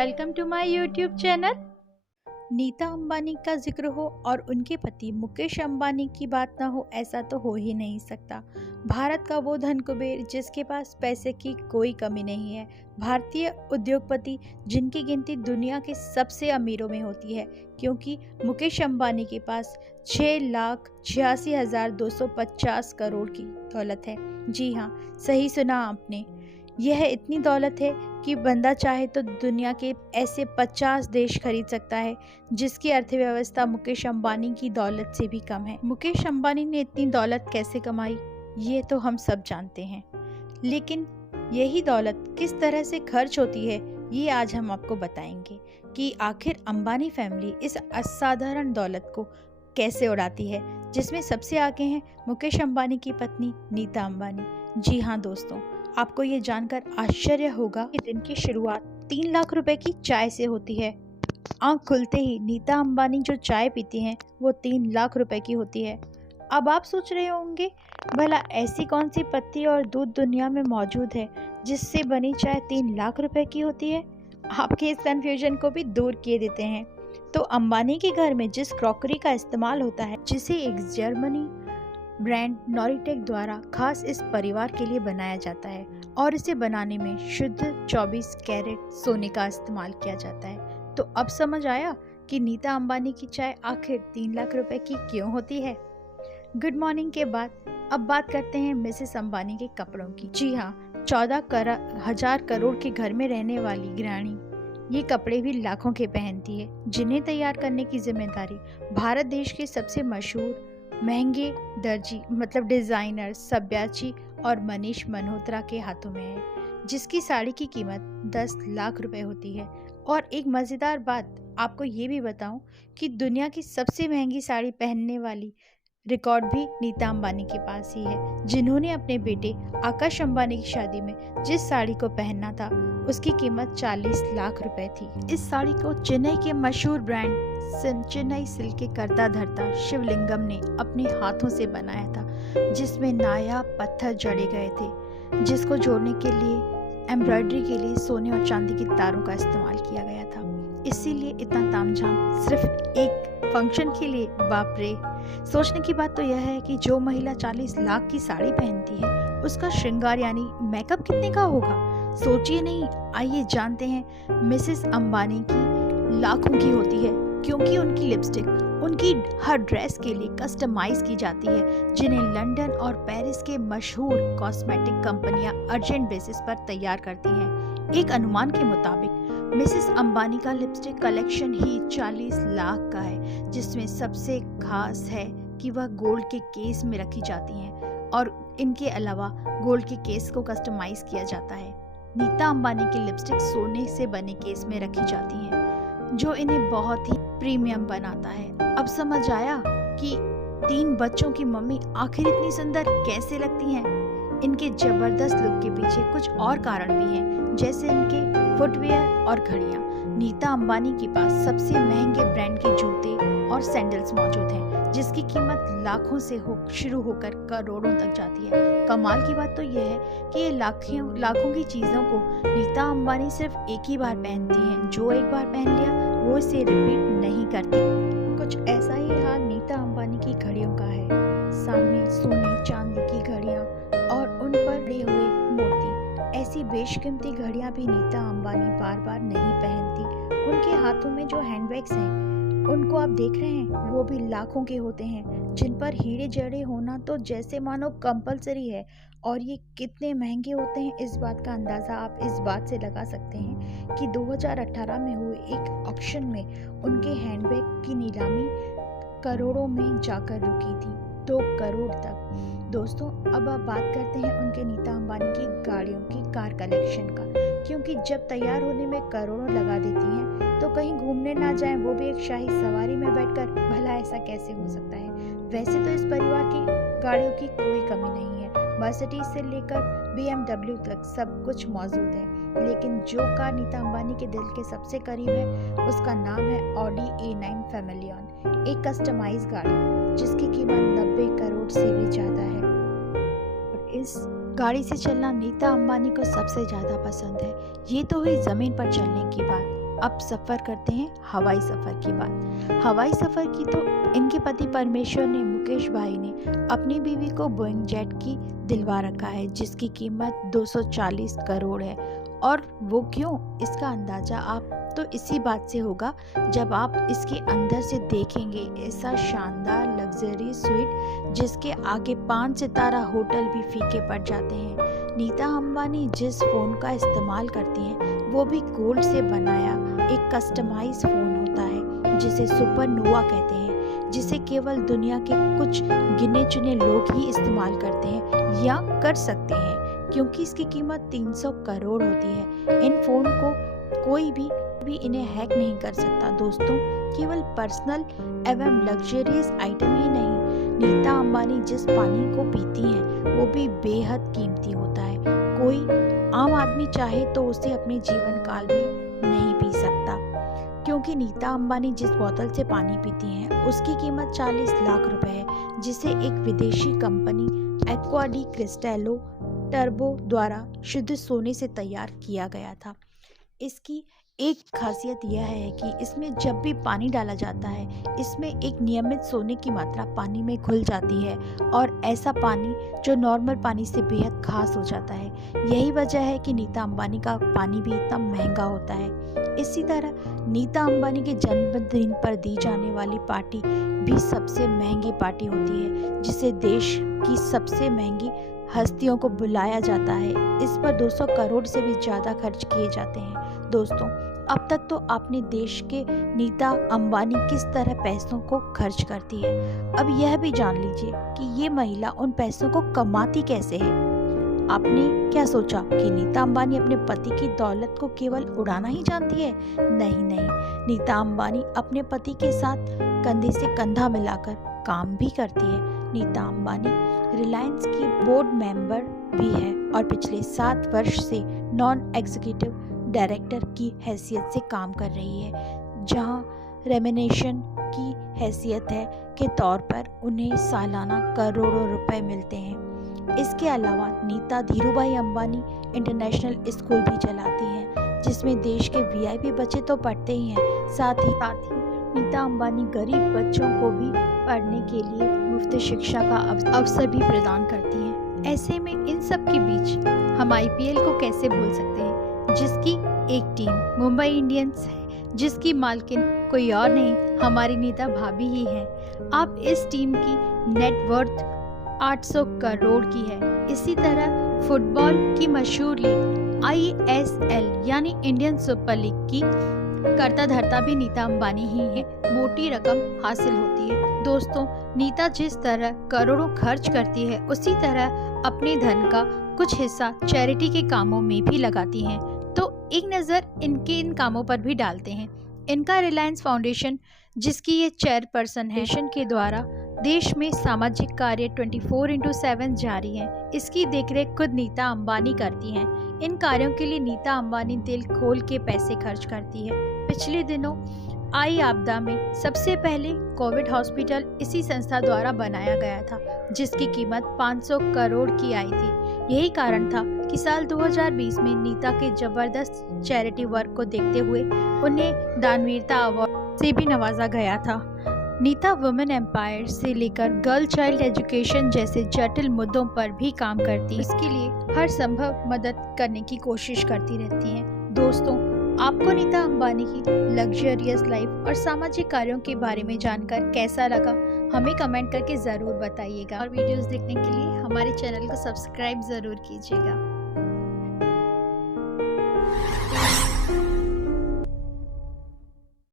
Welcome to my YouTube channel. Nita Ambani का जिक्र हो और उनके पति मुकेश अंबानी की बात ना हो, ऐसा तो हो ही नहीं सकता। भारत का वो धन कुबेर जिसके पास पैसे की कोई कमी नहीं है। भारतीय उद्योगपति जिनकी गिनती दुनिया के सबसे अमीरों में होती है, क्योंकि मुकेश अंबानी के पास 6,86,250 करोड़ की दौलत है। जी हाँ, सही सुना आपने। यह इतनी दौलत है कि बंदा चाहे तो दुनिया के ऐसे 50 देश खरीद सकता है जिसकी अर्थव्यवस्था मुकेश अंबानी की दौलत से भी कम है। मुकेश अंबानी ने इतनी दौलत कैसे कमाई, ये तो हम सब जानते हैं, लेकिन यही दौलत किस तरह से खर्च होती है, ये आज हम आपको बताएंगे कि आखिर अंबानी फैमिली इस असाधारण दौलत को कैसे उड़ाती है, जिसमें सबसे आगे हैं मुकेश अंबानी की पत्नी नीता अंबानी। जी हाँ दोस्तों, आपको ये जानकर आश्चर्य होगा कि दिन की शुरुआत 3 लाख रुपए की चाय से होती है। आंख खुलते ही नीता अंबानी जो चाय पीती हैं वो 3 लाख रुपए की होती है। अब आप सोच रहे होंगे, भला ऐसी कौन सी पत्ती और दूध दुनिया में मौजूद है जिससे बनी चाय 3 लाख रुपए की होती है। आपके इस कंफ्यूजन को भी दूर किए देते हैं। तो अंबानी के घर में जिस क्रॉकरी का इस्तेमाल होता है, जिसे एक जर्मनी ब्रांड नॉरिटेक द्वारा खास इस परिवार के लिए बनाया जाता है, और इसे बनाने में शुद्ध 24 कैरेट सोने का इस्तेमाल किया जाता है। तो अब समझ आया कि नीता अंबानी की चाय आखिर 3 लाख रुपए की क्यों होती है। गुड मॉर्निंग के बाद अब बात करते हैं मिसेस अंबानी के कपड़ों की। जी हाँ, 14,000 करोड़ के घर में रहने वाली गृहिणी ये कपड़े भी लाखों के पहनती है, जिन्हें तैयार करने की जिम्मेदारी भारत देश के सबसे मशहूर महंगे दर्जी मतलब डिजाइनर सब्याची और मनीष मल्होत्रा के हाथों में है, जिसकी साड़ी की कीमत 10 लाख रुपए होती है। और एक मज़ेदार बात आपको ये भी बताऊं कि दुनिया की सबसे महंगी साड़ी पहनने वाली रिकॉर्ड भी नीता अंबानी के पास ही है, जिन्होंने अपने बेटे आकाश अंबानी की शादी में जिस साड़ी को पहनना था उसकी कीमत 40 लाख रुपए थी। इस साड़ी को चेन्नई के मशहूर ब्रांड चेन्नई सिल्क के करता धरता शिवलिंगम ने अपने हाथों से बनाया था, जिसमें नायाब पत्थर जड़े गए थे, जिसको जोड़ने के लिए एम्ब्रॉयडरी के लिए सोने और चांदी की तारों का इस्तेमाल किया गया था। इसीलिए इतना तामझाम सिर्फ एक फंक्शन के लिए। बाप रे, सोचने की बात तो यह है कि जो महिला 40 लाख की साड़ी पहनती है उसका श्रृंगार यानी मेकअप कितने का होगा, सोचिए नहीं। आइए जानते हैं मिसेस अंबानी की लाखों की होती है, क्योंकि उनकी लिपस्टिक उनकी हर ड्रेस के लिए कस्टमाइज की जाती है, जिन्हें लंदन और पेरिस के मशहूर कॉस्मेटिक कंपनियां अर्जेंट बेसिस पर तैयार करती हैं। एक अनुमान के मुताबिक मिसेस अंबानी का लिपस्टिक कलेक्शन ही 40 लाख का है, जिसमें सबसे खास है कि वह गोल्ड के केस में रखी जाती हैं, और इनके अलावा गोल्ड के केस को कस्टमाइज किया जाता है। नीता अंबानी की लिपस्टिक सोने से बने केस में रखी जाती हैं, जो इन्हें बहुत ही प्रीमियम बनाता है। अब समझ आया कि 3 बच्चों की मम्मी आखिर इतनी सुंदर कैसे लगती हैं। इनके जबरदस्त लुक के पीछे कुछ और कारण भी हैं, जैसे इनके फुटवेयर और घड़ियां। नीता अंबानी के पास सबसे महंगे ब्रांड के जूते और सैंडल्स मौजूद हैं, जिसकी कीमत लाखों से शुरू होकर करोड़ों तक जाती है। कमाल की बात तो यह है कि ये लाखों की चीज़ों को नीता अंबानी सिर्फ एक ही बार पहनती हैं। जो एक बार पहन लिया वो इसे रिपीट नहीं करती। कुछ ऐसा ही हाल नीता अंबानी की घड़ियों का है। सामने सोने चांदी की घड़ियाँ और उन पर बड़े हुए मोती। ऐसी बेशकीमती घड़ियाँ भी नीता अंबानी बार बार नहीं पहनती। उनके हाथों में जो हैंडबैग्स हैं उनको आप देख रहे हैं, वो भी लाखों के होते हैं, जिन पर हीरे जड़े होना तो जैसे मानो कंपलसरी है। और ये कितने महंगे होते हैं, इस बात का अंदाज़ा आप इस बात से लगा सकते हैं कि 2018 में हुए एक ऑक्शन में उनके हैंडबैग की नीलामी करोड़ों में जाकर रुकी थी, 2 करोड़ तक। दोस्तों, अब आप बात करते हैं उनके नीता अंबानी की गाड़ियों की कार कलेक्शन का, क्योंकि जब तैयार होने में करोड़ों लगा देती हैं तो कहीं घूमने ना जाएं, वो भी एक शाही सवारी में बैठकर। भला ऐसा कैसे हो सकता है। वैसे तो इस परिवार की गाड़ियों की कोई कमी नहीं है, मर्सिडीज से लेकर BMW तक सब कुछ मौजूद है, लेकिन जो कार नीता अंबानी के दिल के सबसे करीब है उसका नाम है ऑडी A9 फैमिलियन, एक कस्टमाइज गाड़ी जिसकी कीमत 90 करोड़ से भी ज़्यादा है। और इस गाड़ी से चलना नीता अंबानी को सबसे ज़्यादा पसंद है। ये तो हुई ज़मीन पर चलने की बात। अब सफ़र करते हैं हवाई सफ़र की बात। हवाई सफ़र की तो इनके पति परमेश्वर ने, मुकेश भाई ने, अपनी बीवी को बोइंग जेट की दिलवा रखा है, जिसकी कीमत 240 करोड़ है। और वो क्यों, इसका अंदाज़ा आप तो इसी बात से होगा जब आप इसके अंदर से देखेंगे ऐसा शानदार लग्जरी स्वीट जिसके आगे 5 सितारा होटल भी फीके पड़ जाते हैं। नीता अंबानी जिस फ़ोन का इस्तेमाल करती हैं वो भी गोल्ड से बनाया एक कस्टमाइज फ़ोन होता है जिसे सुपरनोवा कहते हैं, जिसे केवल दुनिया के कुछ गिने चुने लोग ही इस्तेमाल करते हैं या कर सकते हैं, क्योंकि इसकी कीमत 300 करोड़ होती है। इन फ़ोन को कोई भी इन्हें हैक नहीं कर सकता दोस्तों। केवल पर्सनल एवं लग्जरियस आइटम ही नहीं, नीता अंबानी जिस पानी को पीती हैं वो भी बेहद कीमती होता है। कोई आम आदमी चाहे तो उसे अपने जीवन काल में नहीं पी सकता, क्योंकि नीता अंबानी जिस बोतल से पानी पीती हैं उसकी कीमत 40 लाख रुपए है, जिसे एक विदेशी कंपनी एक्वा डी क्रिस्टेलो टर्बो द्वारा शुद्ध सोने से तैयार किया गया था। इसकी एक खासियत यह है कि इसमें जब भी पानी डाला जाता है इसमें एक नियमित सोने की मात्रा पानी में घुल जाती है, और ऐसा पानी जो नॉर्मल पानी से बेहद खास हो जाता है। यही वजह है कि नीता अंबानी का पानी भी इतना महंगा होता है। इसी तरह नीता अंबानी के जन्मदिन पर दी जाने वाली पार्टी भी सबसे महंगी पार्टी होती है, जिसे देश की सबसे महंगी हस्तियों को बुलाया जाता है। इस पर 200 करोड़ से भी ज़्यादा खर्च किए जाते हैं। दोस्तों, अब तक तो आपने देश के नीता अंबानी किस तरह पैसों को खर्च करती है, अब यह भी जान लीजिए कि ये महिला उन पैसों को कमाती कैसे है। आपने क्या सोचा कि नीता अंबानी अपने पति की दौलत को केवल उड़ाना ही जानती है? नहीं, नीता अंबानी अपने पति के साथ कंधे से कंधा मिलाकर काम भी करती है। नीता अंबानी रिलायंस की बोर्ड मेंबर भी है और पिछले 7 वर्ष से नॉन एग्जीक्यूटिव डायरेक्टर की हैसियत से काम कर रही है, जहां रेम्यूनरेशन की हैसियत है के तौर पर उन्हें सालाना करोड़ों रुपए मिलते हैं। इसके अलावा नीता धीरूभाई अंबानी इंटरनेशनल स्कूल भी चलाती हैं, जिसमें देश के वीआईपी बच्चे तो पढ़ते ही हैं, साथ ही नीता अंबानी गरीब बच्चों को भी पढ़ने के लिए मुफ्त शिक्षा का अवसर भी प्रदान करती हैं। ऐसे में इन सब के बीच हम आईपीएल को कैसे भूल सकते हैं, जिसकी एक टीम मुंबई इंडियंस है, जिसकी मालकिन कोई और नहीं हमारी नीता भाभी ही है। अब इस टीम की नेटवर्थ 800 करोड़ की है। इसी तरह फुटबॉल की मशहूर लीग ISL यानी इंडियन सुपर लीग की कर्ता धर्ता भी नीता अंबानी ही है। मोटी रकम हासिल होती है। दोस्तों, नीता जिस तरह करोड़ों खर्च करती है, उसी तरह अपने धन का कुछ हिस्सा चैरिटी के कामों में भी लगाती हैं। तो एक नज़र इनके इन कामों पर भी डालते हैं। इनका रिलायंस फाउंडेशन, जिसकी ये चेयरपर्सन है, के द्वारा देश में सामाजिक कार्य 24/7 जारी है। इसकी देखरेख खुद नीता अंबानी करती हैं। इन कार्यों के लिए नीता अंबानी दिल खोल के पैसे खर्च करती है। पिछले दिनों आई आपदा में सबसे पहले कोविड हॉस्पिटल इसी संस्था द्वारा बनाया गया था, जिसकी कीमत 500 करोड़ की आई थी। यही कारण था कि साल 2020 में नीता के जबरदस्त चैरिटी वर्क को देखते हुए उन्हें दानवीरता अवार्ड से भी नवाजा गया था। नीता वुमेन एम्पायर से लेकर गर्ल चाइल्ड एजुकेशन जैसे जटिल मुद्दों पर भी काम करती है। इसके लिए हर संभव मदद करने की कोशिश करती रहती हैं। दोस्तों, आपको नीता अंबानी की लग्जरियस लाइफ और सामाजिक कार्यों के बारे में जानकर कैसा लगा, हमें कमेंट करके ज़रूर बताइएगा। और वीडियोस देखने के लिए हमारे चैनल को सब्सक्राइब ज़रूर कीजिएगा।